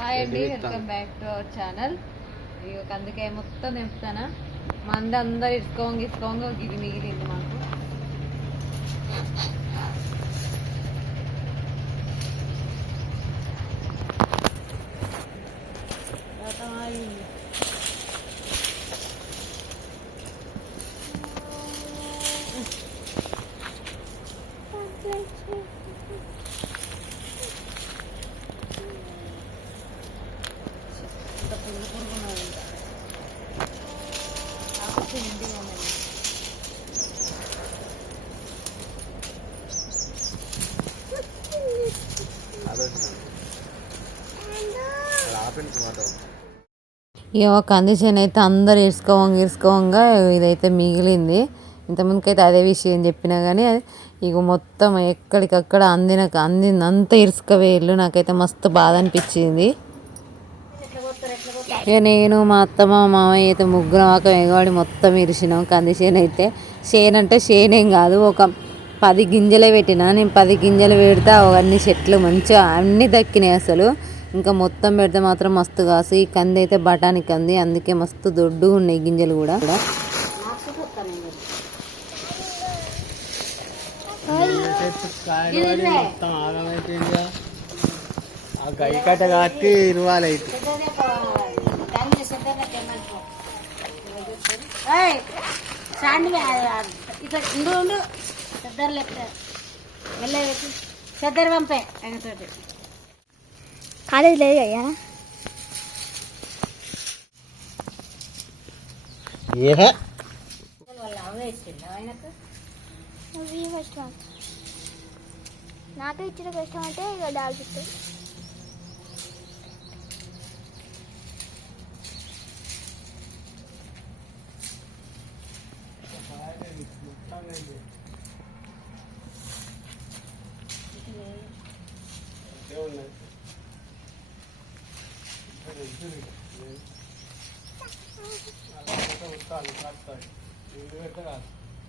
Hi అండి, welcome back to our channel. ఇక అందుకే మొత్తం తెంపుతానా మంది అందరు ఇసుకోంగా గిరి మిగిలింది మాకు. ఇక కండిషన్ అయితే అందరు ఇరుసుకోవంగా ఇదైతే మిగిలింది. ఇంతకుముందుకైతే అదే విషయం చెప్పినా కానీ ఇక మొత్తం ఎక్కడికక్కడ అందిందంతా ఇరుసుకవేళ్ళు. నాకైతే మస్తు బాధ అనిపించింది. ఇక నేను మా అత్తమ్మ మామయ్య అయితే ముగ్గురం ఎగవాడి మొత్తం ఇరిసినాం. కందిచేను అయితే అంటే చేనేం కాదు, ఒక 10 గింజలే పెట్టినా. నేను 10 గింజలు పెడితే అవన్నీ చెట్లు మంచిగా అన్నీ దక్కినాయి అసలు. ఇంకా మొత్తం పెడితే మాత్రం మస్తు కాసు. ఈ కంది అయితే బఠానీ కంది, అందుకే మస్తు దొడ్డు ఉన్నాయి గింజలు కూడా. గైకట్ట కాకి ఇరవాలి చెద్దరు పంపే ఆయనతోటి కాలేజ్ లేదు అయ్యా. నాకే ఇచ్చిన కష్టం అంటే ఇక డాల్పిస్తుంది.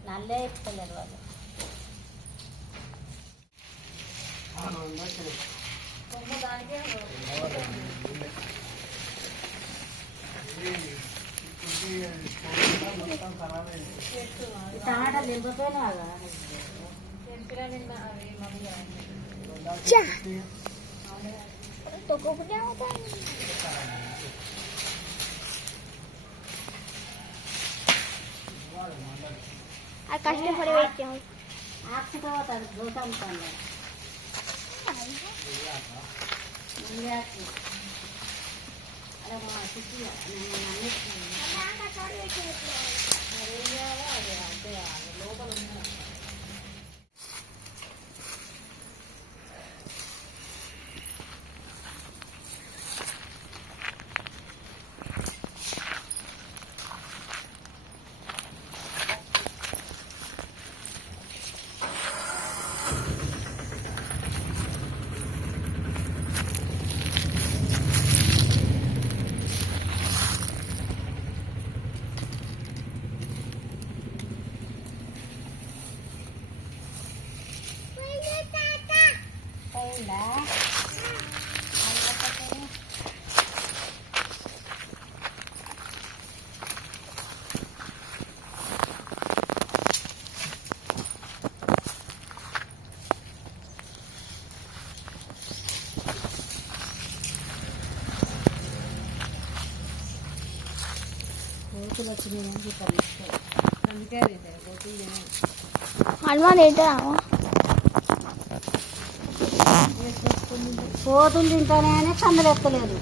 నల్లే ఇస్తలేరు వాళ్ళు. టమాటాలు దింపపోయినా కష్టపడి పెట్టాము. ఆకుపోతారు దోసంతాను లోపల హనుమాన్ ఏంటారా పోతులు తింటానే అని కందలు ఎత్తలేదు.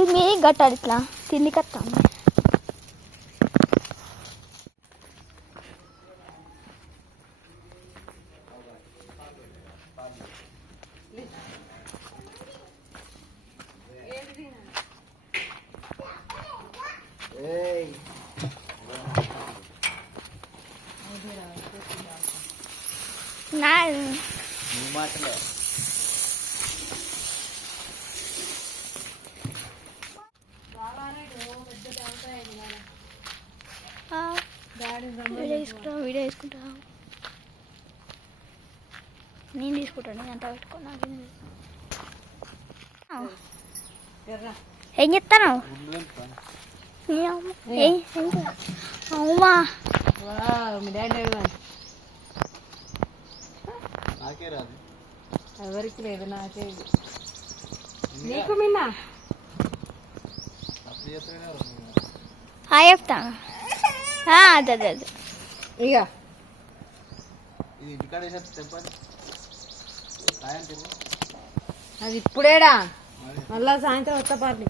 ఇది మీ గట్టారు ఇట్లా తిండి కత్తాము. మాటలే వీడియో తీసుకుంటా. నేను తీసుకుంటాను, నేను అంతా పెట్టుకో. నాకు ఏం చెప్తాను? అవుమా మీ డాడీ నాకే రాదు. ఎవరికి లేదు, నాకే. నీకు మిన్నా అప్పుడు చేస్తేనే హాయ్ చెప్తాను. అదే అదే అదే ఇక ఇది ఇంటికాడ వేసేది తెంపండి. రాయండి అది ఇప్పుడేడా, మళ్ళా సాయంత్రం వస్తా పార్టీ.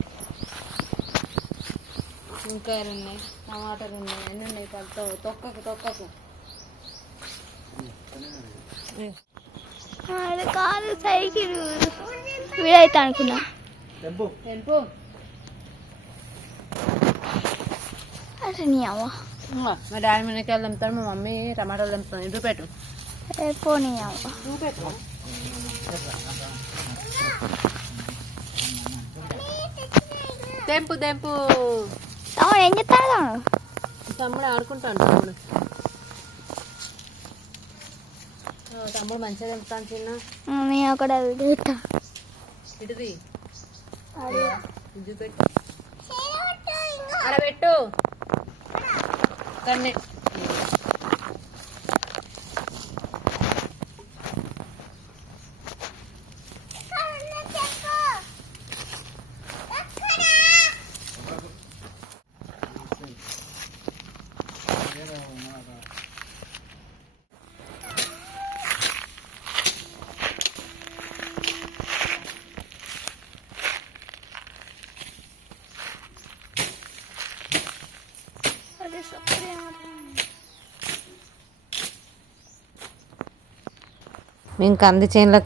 ఇంకా ఉన్నాయి, టమాటాలు ఉన్నాయి, అన్నీ ఉన్నాయి. పడుతావు తొక్కకు తొక్కకు. అది కాదు సైకిల్ వీడైతే అనుకున్నా. తెంపు. తెంపు. అరే నీ అవ్వ మా డాడీ మినకాయలు తెంపుతాడు, మా మమ్మీ టమాటాలు తెంపుతాను. ఇటు పెట్టు, పోనీ అవ్వ. ఇటు పెట్టు. తెంపు తెంపు. తమ్ముడు ఏం చెప్తాను? తమ్ముడు ఆడుకుంటాను. తమ్ముడు తమ్ముడు మంచిగా తెంపుతాను. చిన్న నేను అక్కడ వీడియో ఇటుది ఇది పెట్టు, అక్కడ పెట్టు. కన్నే మేము కంది చేనులో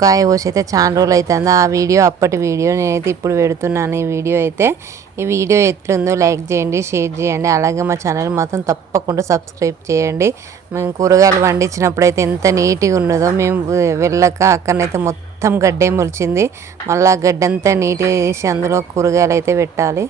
కాయ కోసి అయితే చాలా రోజులు అవుతుంది. ఆ వీడియో అప్పటి వీడియో నేనైతే ఇప్పుడు పెడుతున్నాను. ఈ వీడియో ఎట్లుందో లైక్ చేయండి, షేర్ చేయండి. అలాగే మా ఛానల్ మాత్రం తప్పకుండా సబ్స్క్రైబ్ చేయండి. మేము కూరగాయలు పండించినప్పుడు అయితే ఎంత నీట్గా ఉన్నదో, మేము వెళ్ళక అక్కడనైతే మొత్తం గడ్డే మొలిచింది. మళ్ళీ ఆ గడ్డంతా నీట్గా చేసి అందులో కూరగాయలు అయితే పెట్టాలి.